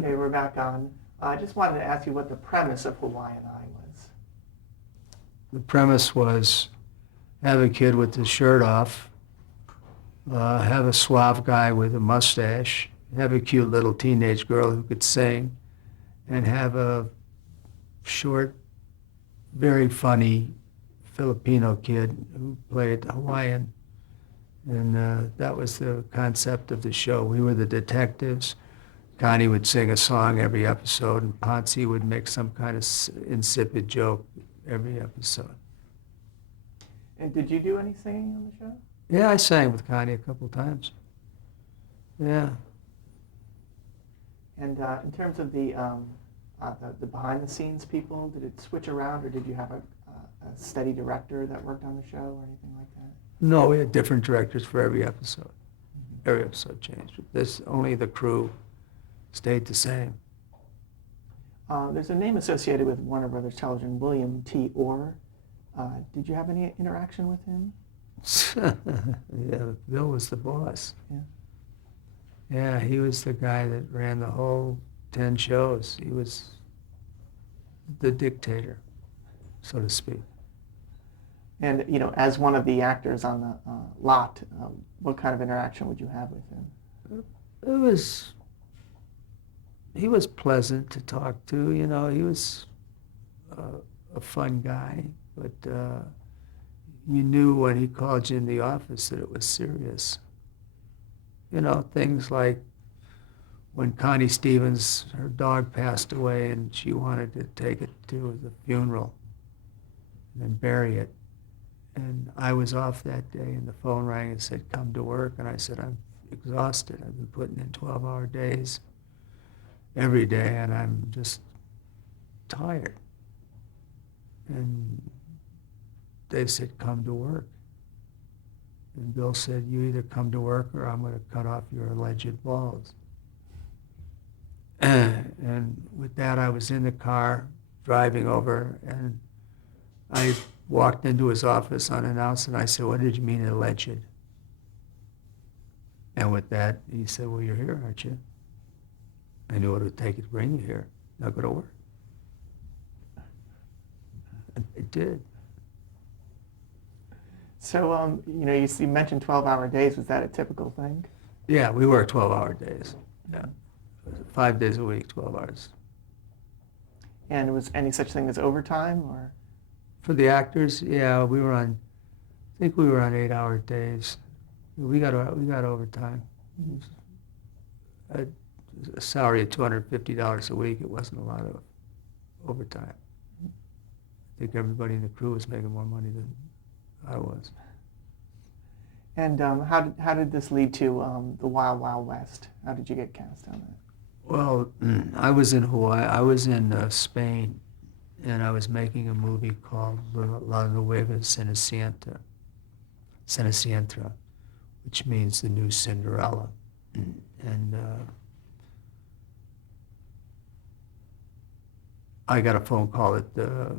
Okay, we're back on. I just wanted to ask you what the premise of Hawaiian Eye was. The premise was have a kid with his shirt off, have a suave guy with a mustache, have a cute little teenage girl who could sing, and have a short, very funny Filipino kid who played Hawaiian. And that was the concept of the show. We were the detectives. Connie would sing a song every episode, and Ponzi would make some kind of insipid joke every episode. And did you do any singing on the show? Yeah, I sang with Connie a couple times. Yeah. And in terms of the behind-the-scenes people, did it switch around, or did you have a steady director that worked on the show, or anything like that? No, we had different directors for every episode. Every episode changed. Only the crew stayed the same. There's a name associated with Warner Brothers Television, William T. Orr. Did you have any interaction with him? Yeah, Bill was the boss. Yeah. Yeah, he was the guy that ran the whole 10 shows. He was the dictator, so to speak. And, as one of the actors on the lot, what kind of interaction would you have with him? He was pleasant to talk to, he was a fun guy, but you knew when he called you in the office that it was serious. Things like when Connie Stevens, her dog passed away and she wanted to take it to the funeral and then bury it. And I was off that day and the phone rang and said, come to work. And I said, I'm exhausted. I've been putting in 12-hour days every day and I'm just tired. And they said, come to work. And Bill said, you either come to work or I'm going to cut off your alleged balls. And with that, I was in the car driving over, and I walked into his office unannounced, and I said, what did you mean alleged? And with that, he said, well, you're here, aren't you? I knew what it would take to bring you here. Now go to work. And it did. So, you mentioned 12-hour days. Was that a typical thing? Yeah, we worked 12-hour days. Yeah. 5 days a week, 12 hours. And was any such thing as overtime, or? For the actors, yeah, I think we were on 8-hour days. We got overtime. A salary of $250 a week, it wasn't a lot of overtime. I think everybody in the crew was making more money than I was. And how did this lead to the Wild Wild West? How did you get cast on that? Well, I was in Hawaii. I was in Spain, and I was making a movie called La Nueva Cenicienta, which means the new Cinderella. And I got a phone call that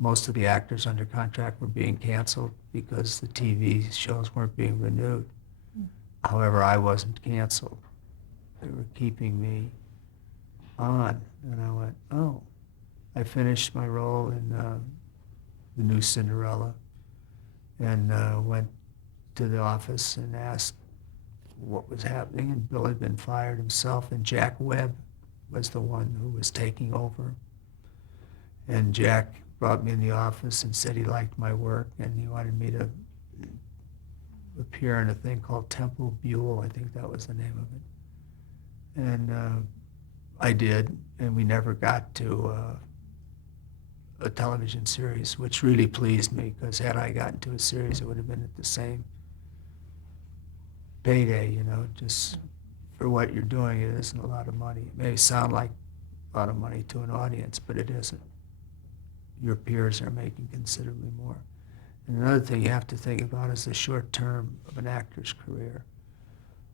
most of the actors under contract were being canceled because the TV shows weren't being renewed. However, I wasn't canceled. They were keeping me on. And I went, oh. I finished my role in the new Cinderella and went to the office and asked what was happening. And Bill had been fired himself, and Jack Webb was the one who was taking over. And Jack brought me in the office and said he liked my work and he wanted me to appear in a thing called Temple Buell. I think that was the name of it. And I did, and we never got to a television series, which really pleased me, because had I gotten to a series, it would have been at the same payday, just for what you're doing. It isn't a lot of money. It may sound like a lot of money to an audience, but it isn't. Your peers are making considerably more. And another thing you have to think about is the short term of an actor's career.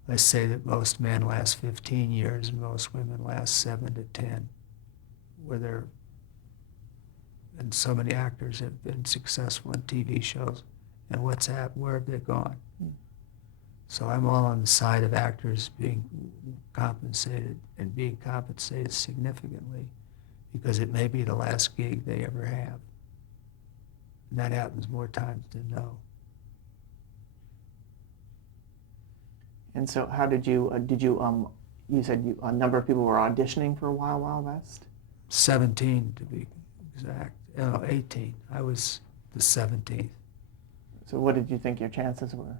I say that most men last 15 years and most women last 7 to 10, and so many actors have been successful in TV shows. And where have they gone? So I'm all on the side of actors being compensated and being compensated significantly because it may be the last gig they ever have. And that happens more times than no. And so how did you you said a number of people were auditioning for Wild Wild West? 17 to be exact. No, 18. I was the 17th. So what did you think your chances were?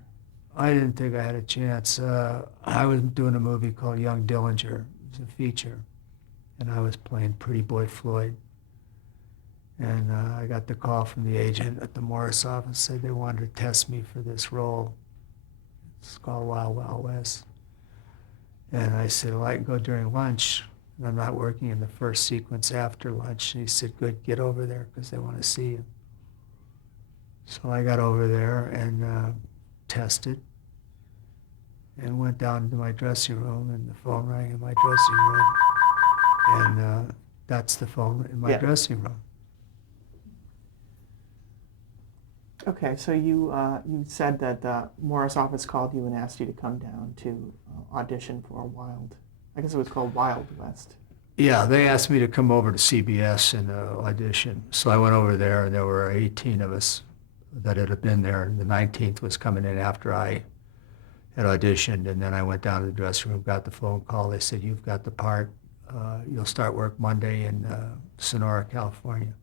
I didn't think I had a chance. I was doing a movie called Young Dillinger. It was a feature. And I was playing Pretty Boy Floyd. And I got the call from the agent at the Morris office, said they wanted to test me for this role. It's called Wild Wild West. And I said, well, I can go during lunch. And I'm not working in the first sequence after lunch. And he said, good, get over there because they want to see you. So I got over there and tested and went down to my dressing room, and the phone rang in my dressing room. And that's the phone in my dressing room. Okay, so you said that the Morris office called you and asked you to come down to audition for I guess it was called Wild West. Yeah, they asked me to come over to CBS and audition. So I went over there, and there were 18 of us that had been there, and the 19th was coming in after I had auditioned. And then I went down to the dressing room, got the phone call. They said, you've got the part. You'll start work Monday in Sonora, California.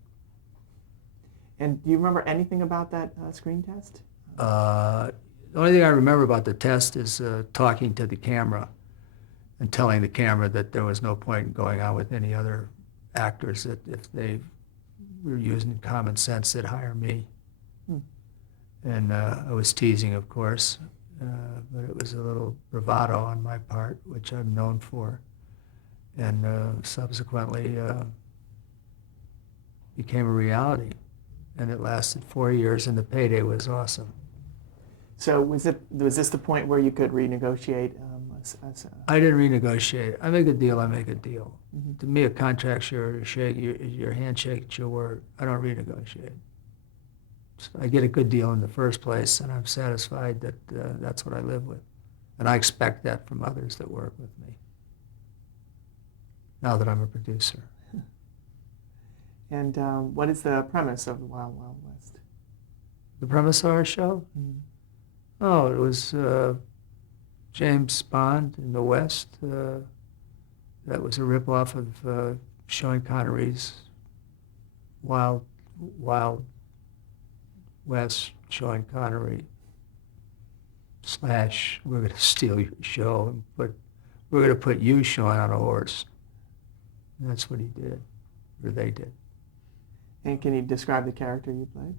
And do you remember anything about that screen test? The only thing I remember about the test is talking to the camera and telling the camera that there was no point in going on with any other actors, that if they were using common sense, they'd hire me. And I was teasing, of course, but it was a little bravado on my part, which I'm known for. And subsequently became a reality. And it lasted 4 years, and the payday was awesome. So was this the point where you could renegotiate? I didn't renegotiate. I make a deal, I make a deal. Mm-hmm. To me, a contract's your handshake, it's your word. I don't renegotiate. So I get a good deal in the first place, and I'm satisfied that that's what I live with. And I expect that from others that work with me, now that I'm a producer. And what is the premise of Wild Wild West? The premise of our show? Mm-hmm. Oh, it was James Bond in the West. That was a ripoff of Sean Connery's Wild West, Sean Connery / we're going to steal your show, but we're going to put you, Sean, on a horse. And that's what he did, or they did. And can you describe the character you played?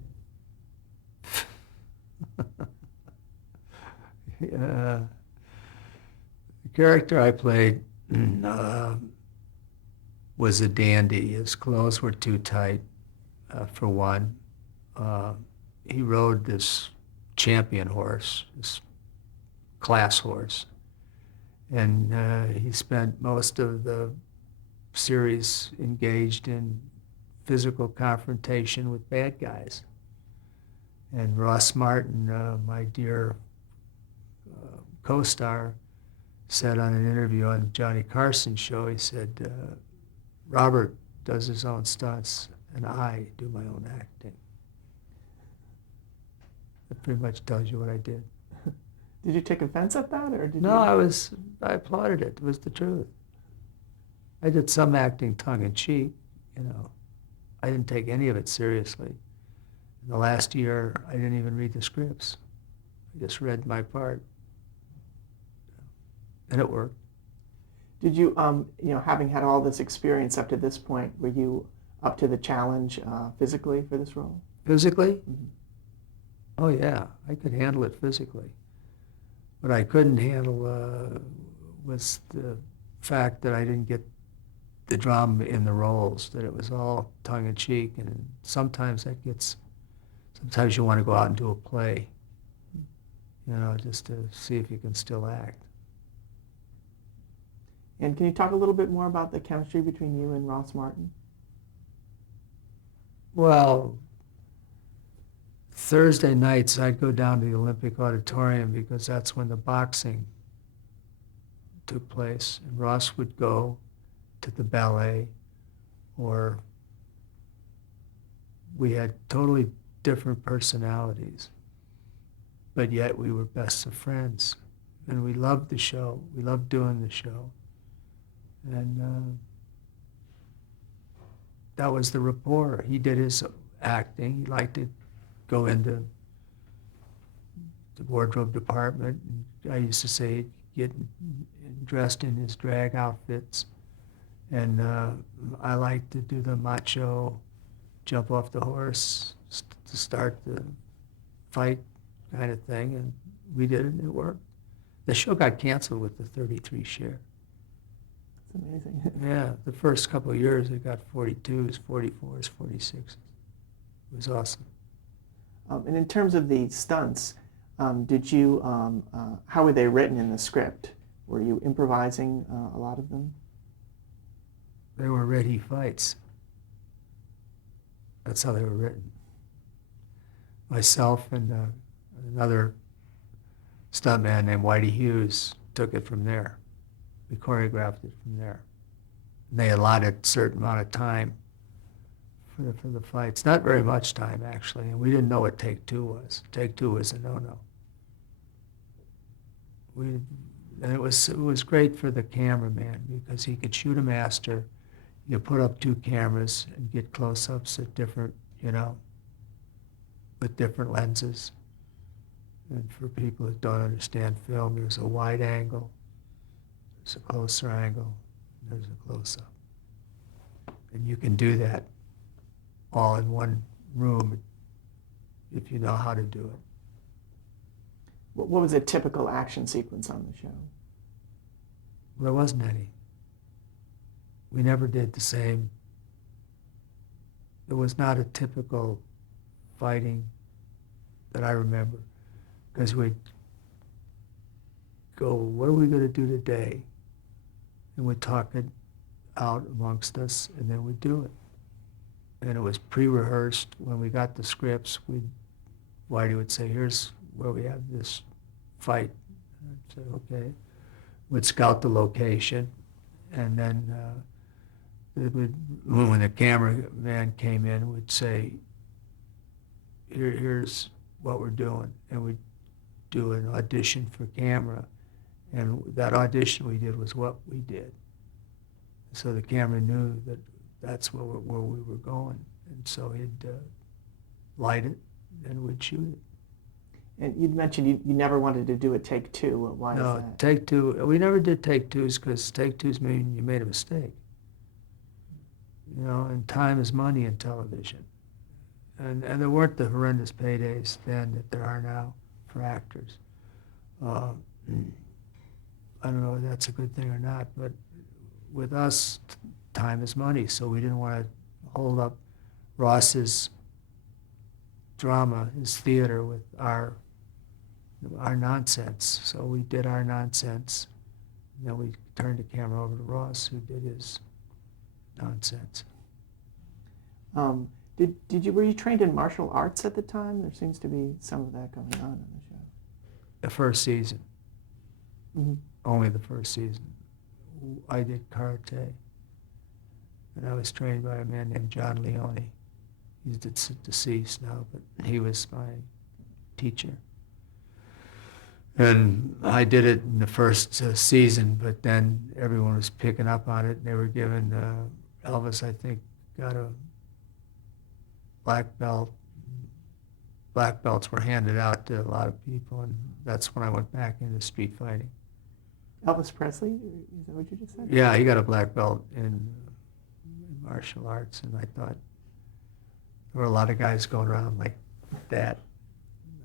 The character I played was a dandy. His clothes were too tight, for one. He rode this champion horse, this class horse. And he spent most of the series engaged in physical confrontation with bad guys. And Ross Martin, my dear co-star, said on an interview on Johnny Carson's show, he said, Robert does his own stunts and I do my own acting. That pretty much tells you what I did. Did you take offense at that, or did No, you? I applauded it. It was the truth. I did some acting tongue-in-cheek, you know. I didn't take any of it seriously. In the last year, I didn't even read the scripts. I just read my part. And it worked. Did you, having had all this experience up to this point, were you up to the challenge physically for this role? Physically? Mm-hmm. Oh, yeah. I could handle it physically. What I couldn't handle was the fact that I didn't get the drama in the roles, that it was all tongue-in-cheek, and sometimes you want to go out and do a play, just to see if you can still act. And can you talk a little bit more about the chemistry between you and Ross Martin? Well, Thursday nights I'd go down to the Olympic Auditorium because that's when the boxing took place. And Ross would go to the ballet, or we had totally different personalities, but yet we were best of friends. And we loved the show. We loved doing the show. And that was the rapport. He did his acting. He liked to go into the wardrobe department. And I used to say, get dressed in his drag outfits. And I liked to do the macho, jump off the horse to start the fight kind of thing. And we did it, and it worked. The show got canceled with the 33 share. It's amazing. Yeah, the first couple of years it got 42s, 44s, 46s. It was awesome. And in terms of the stunts, did you, how were they written in the script? Were you improvising a lot of them? They were ready fights. That's how they were written. Myself and another stuntman named Whitey Hughes took it from there. We choreographed it from there. And they allotted a certain amount of time for the fights. Not very much time, actually, and we didn't know what take two was. Take two was a no-no. And it was great for the cameraman because he could shoot a master. You put up two cameras and get close-ups at different, with different lenses. And for people that don't understand film, there's a wide angle, there's a closer angle, and there's a close-up. And you can do that all in one room if you know how to do it. What was a typical action sequence on the show? There wasn't any. We never did the same. It was not a typical fighting that I remember, because we'd go, what are we going to do today? And we'd talk it out amongst us, and then we'd do it. And it was pre-rehearsed. When we got the scripts, Whitey would say, here's where we have this fight. And I'd say, okay. We'd scout the location, and then when the cameraman came in, we'd say, here's what we're doing. And we'd do an audition for camera. And that audition we did was what we did. So the camera knew that that's where we were going. And so he'd light it, and we'd shoot it. And you'd mentioned you never wanted to do a take two. Why is No, that? take two. We never did take twos because take twos mean you made a mistake. And time is money in television. And there weren't the horrendous paydays then that there are now for actors. I don't know if that's a good thing or not, but with us, time is money, so we didn't want to hold up Ross's drama, his theater, with our nonsense. So we did our nonsense, and then we turned the camera over to Ross, who did his nonsense. Were you trained in martial arts at the time? There seems to be some of that going on in the show. The first season. Mm-hmm. Only the first season. I did karate, and I was trained by a man named John Leone. He's deceased now, but he was my teacher. And I did it in the first season, but then everyone was picking up on it, and they were giving Elvis, I think, got a black belt. Black belts were handed out to a lot of people, and that's when I went back into street fighting. Elvis Presley? Is that what you just said? Yeah, he got a black belt in martial arts, and I thought there were a lot of guys going around like that.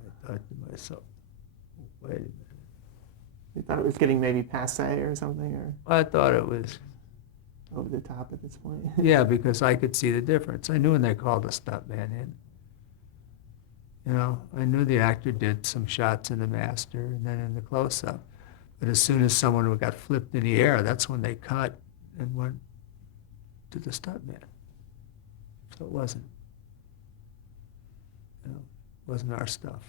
I thought to myself, wait a minute. You thought it was getting maybe passe or something, or I thought it was, over the top at this point? yeah, because I could see the difference. I knew when they called a stuntman in. I knew the actor did some shots in the master and then in the close-up. But as soon as someone got flipped in the air, that's when they cut and went to the stuntman. So it wasn't our stuff.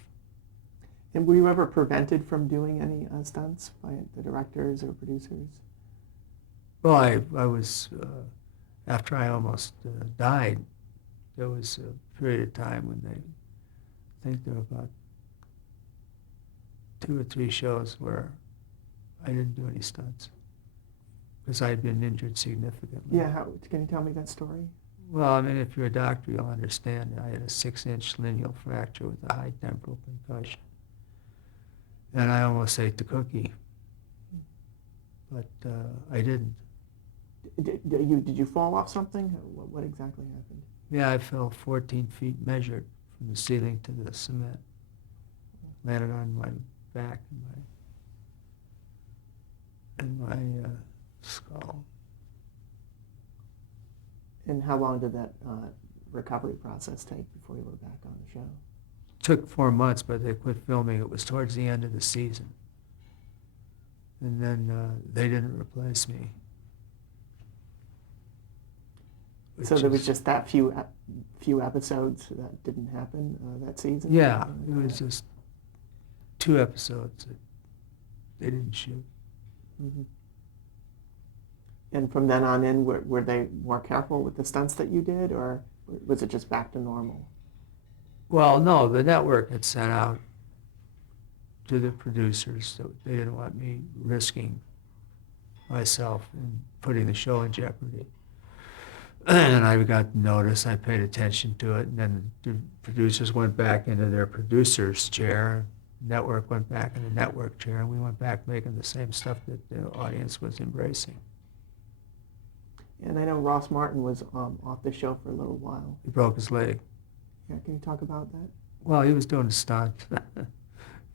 And were you ever prevented from doing any stunts by the directors or producers? Well, I was, after I almost died, there was a period of time when I think there were about 2 or 3 shows where I didn't do any stunts because I had been injured significantly. Yeah, can you tell me that story? Well, I mean, if you're a doctor, you'll understand. I had a 6-inch lineal fracture with a high temporal concussion. And I almost ate the cookie, but I didn't. Did you fall off something? What exactly happened? Yeah, I fell 14 feet measured from the ceiling to the cement. Landed on my back and my skull. And how long did that recovery process take before you were back on the show? Took 4 months, but they quit filming. It was towards the end of the season. And then they didn't replace me. So there was just that few episodes that didn't happen that season? Yeah, it was just 2 episodes that they didn't shoot. Mm-hmm. And from then on in, were they more careful with the stunts that you did, or was it just back to normal? Well, no, the network had sent out to the producers that they didn't want me risking myself and putting the show in jeopardy. And I got notice, I paid attention to it, and then the producers went back into their producer's chair, network went back in the network chair, and we went back making the same stuff that the audience was embracing. And I know Ross Martin was off the show for a little while. He broke his leg. Yeah, can you talk about that? Well, he was doing a stunt,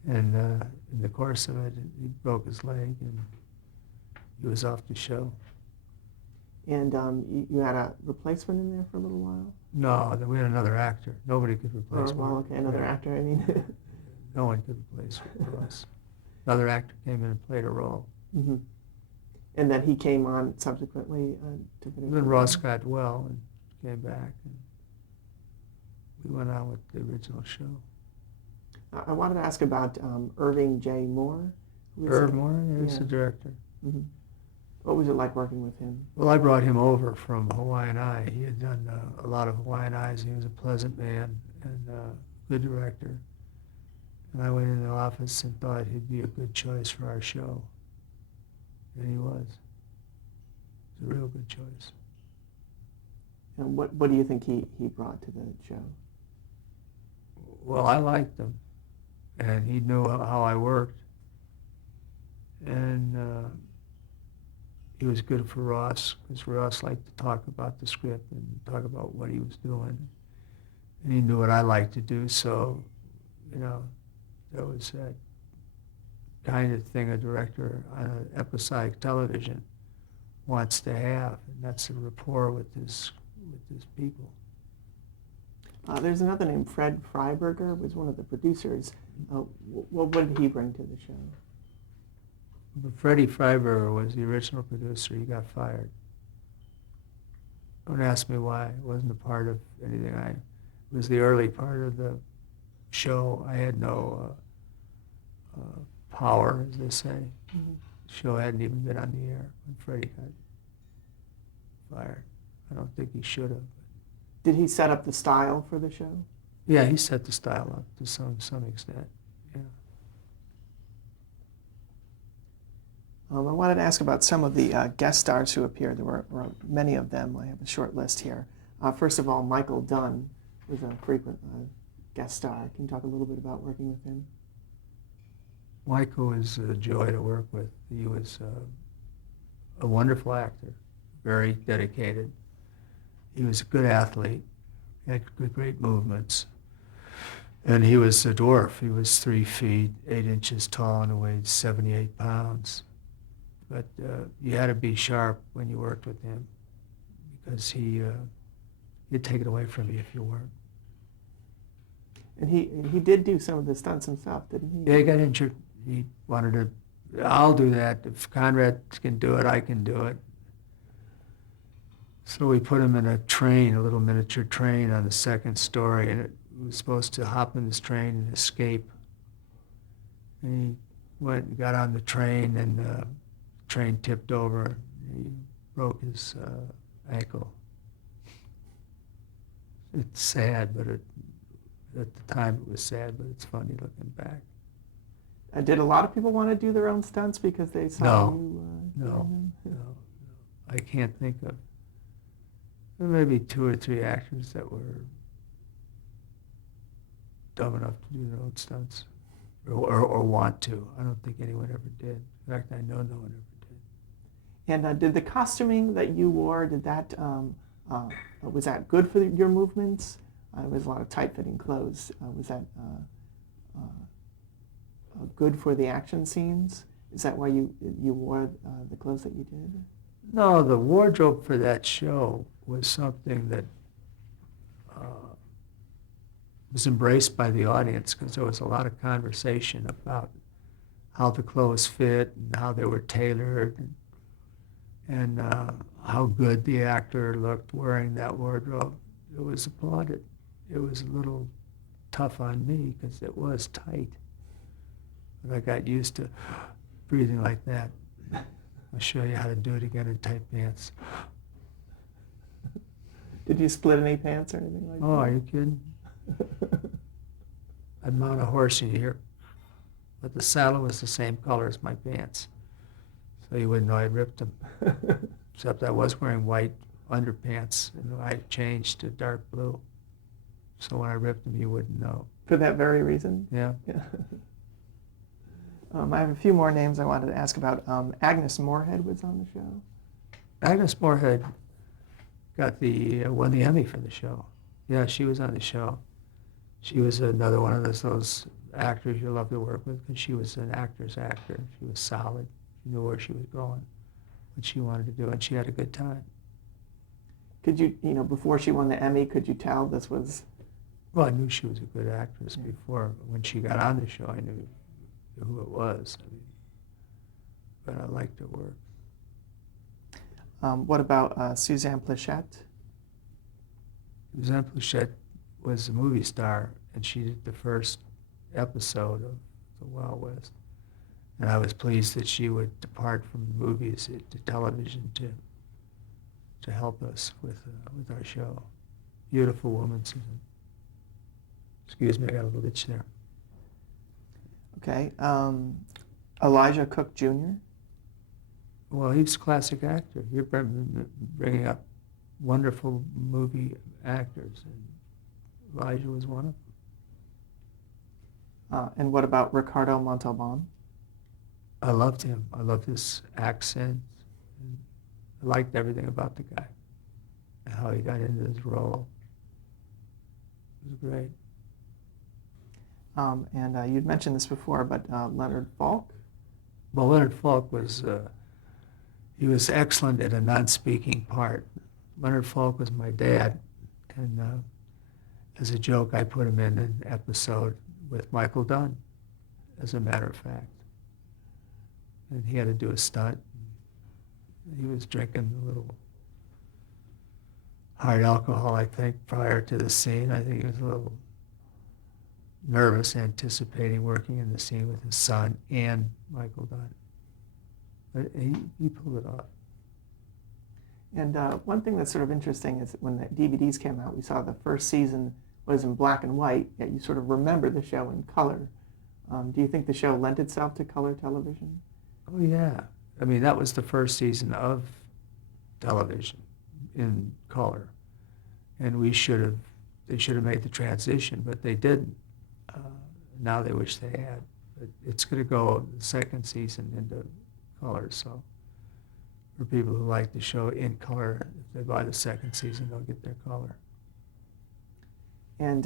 and in the course of it, he broke his leg, and he was off the show. And you had a replacement in there for a little while? No, we had another actor. Nobody could replace Well, Mark. okay, another actor, I mean. No one could replace us. Another actor came in and played a role. Mm-hmm. And then he came on subsequently to finish. And then Ross got well and came back, and we went on with the original show. I wanted to ask about Irving J. Moore. Irv Moore, he was yeah. the director. Mm-hmm. What was it like working with him? Well, I brought him over from Hawaiian Eye. He had done a lot of Hawaiian Eyes. He was a pleasant man and good director. And I went in the office and thought he'd be a good choice for our show. And he was. He was a real good choice. And what do you think he brought to the show? Well, I liked him. And he knew how I worked. And he was good for Ross, because Ross liked to talk about the script and talk about what he was doing. And he knew what I liked to do, so, you know, there was that kind of thing a director on an episodic television wants to have, and that's a rapport with his people. There's another name, Fred Freiberger, was one of the producers. What did he bring to the show? But Freddie Freiberger was the original producer. He got fired. Don't ask me why. It wasn't a part of anything. It was the early part of the show. I had no power, as they say. Mm-hmm. The show hadn't even been on the air when Freddie got fired. I don't think he should have. Did he set up the style for the show? Yeah, he set the style up to some extent. Yeah. I wanted to ask about some of the guest stars who appeared. There were many of them. I have a short list here. First of all, Michael Dunn was a frequent guest star. Can you talk a little bit about working with him? Michael was a joy to work with. He was a wonderful actor, very dedicated. He was a good athlete. He had great movements. And he was a dwarf. He was 3 feet, 8 inches tall, and weighed 78 pounds. But you had to be sharp when you worked with him, because he'd take it away from you if you weren't. And he did do some of the stunts himself, didn't he? Yeah, he got injured. He wanted to, I'll do that. If Conrad can do it, I can do it. So we put him in a train, a little miniature train on the second story, and it was supposed to hop in this train and escape. And he went and got on the train, and the train tipped over. He broke his ankle. It's sad, but at the time it was sad, but it's funny looking back. Did a lot of people want to do their own stunts because they saw No, you no, doing them? no. I can't think of. There may be 2 or 3 actors that were dumb enough to do their own stunts, or want to. I don't think anyone ever did. In fact, I know no one ever did. And did the costuming that you wore, was that good for your movements? It was a lot of tight-fitting clothes. Was that good for the action scenes? Is that why you wore the clothes that you did? No, the wardrobe for that show was something that was embraced by the audience, because there was a lot of conversation about how the clothes fit and how they were tailored, and how good the actor looked wearing that wardrobe. It was applauded. It was a little tough on me because it was tight. But I got used to breathing like that. I'll show you how to do it again in tight pants. Did you split any pants or anything like that? Oh, are you kidding? I'd mount a horse in here, but the saddle was the same color as my pants, so you wouldn't know I ripped them. Except I was wearing white underpants, and I changed to dark blue, so when I ripped them, you wouldn't know. For that very reason? Yeah. Yeah. I have a few more names I wanted to ask about. Agnes Moorehead was on the show. Agnes Moorehead won the Emmy for the show. Yeah, she was on the show. She was another one of those actors you love to work with, because she was an actor's actor. She was solid. She knew where she was going, what she wanted to do, and she had a good time. Could you, before she won the Emmy, could you tell this was? Well, I knew she was a good actress before. When she got on the show, I knew who it was. But I liked her work. What about Suzanne Plachette? Suzanne Plachette was a movie star, and she did the first episode of The Wild West. And I was pleased that she would depart from the movies to television to help us with our show. Beautiful woman, Susan. Excuse me, I got a little itch there. Okay. Elijah Cook Jr.? Well, he's a classic actor. You're bringing up wonderful movie actors, and Elijah was one of them. And what about Ricardo Montalban? I loved him. I loved his accent. And I liked everything about the guy and how he got into his role. It was great. And you'd mentioned this before, but Leonard Falk? Well, Leonard Falk he was excellent at a non-speaking part. Leonard Falk was my dad, and as a joke, I put him in an episode with Michael Dunn, as a matter of fact. And he had to do a stunt. He was drinking a little hard alcohol, I think, prior to the scene. I think he was a little nervous, anticipating working in the scene with his son and Michael Dunn. But he pulled it off. And one thing that's sort of interesting is that when the DVDs came out, we saw the first season was in black and white, yet you sort of remember the show in color. Do you think the show lent itself to color television? Oh, yeah. I mean, that was the first season of television in color. And they should have made the transition, but they didn't. Now they wish they had. But it's going to go the second season into color, so for people who like the show in color, if they buy the second season, they'll get their color. And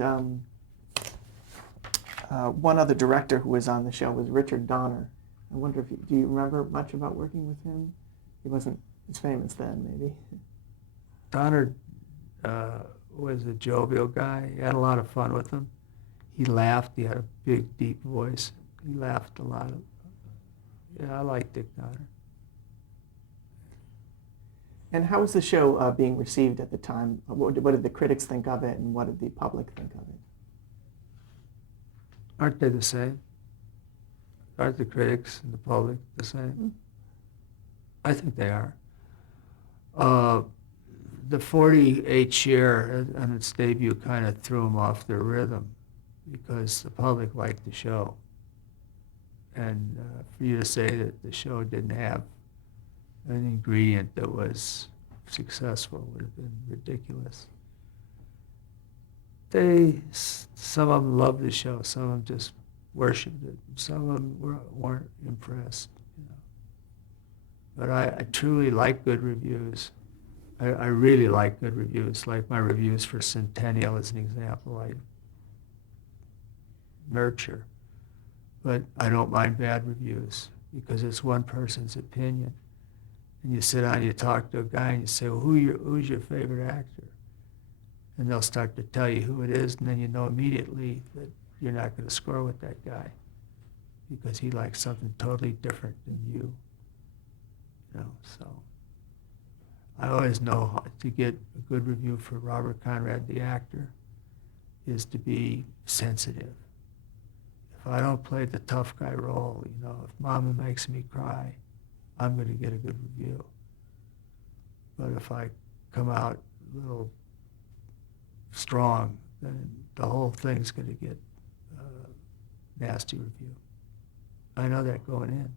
one other director who was on the show was Richard Donner. I wonder do you remember much about working with him? He wasn't as famous then, maybe. Donner was a jovial guy. He had a lot of fun with him. He laughed. He had a big, deep voice. He laughed a lot. Yeah, I like Dick Donner. And how was the show being received at the time? What did the critics think of it, and what did the public think of it? Aren't they the same? Aren't the critics and the public the same? I think they are. The 48 share on its debut kind of threw them off their rhythm because the public liked the show. And for you to say that the show didn't have an ingredient that was successful would have been ridiculous. Some of them loved the show, some of them just worshipped it, some of them weren't impressed. But I truly like good reviews. I really like good reviews, like my reviews for Centennial as an example. I nurture, but I don't mind bad reviews because it's one person's opinion. And you sit down, you talk to a guy, and you say, well, who's your favorite actor? And they'll start to tell you who it is, and then you know immediately that you're not going to score with that guy because he likes something totally different than you. So I always know how to get a good review for Robert Conrad, the actor, is to be sensitive. If I don't play the tough guy role, if Mama makes me cry, I'm going to get a good review. But if I come out a little strong, then the whole thing's going to get a nasty review. I know that going in.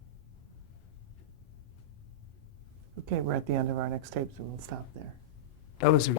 Okay, we're at the end of our next tape, so we'll stop there. That was a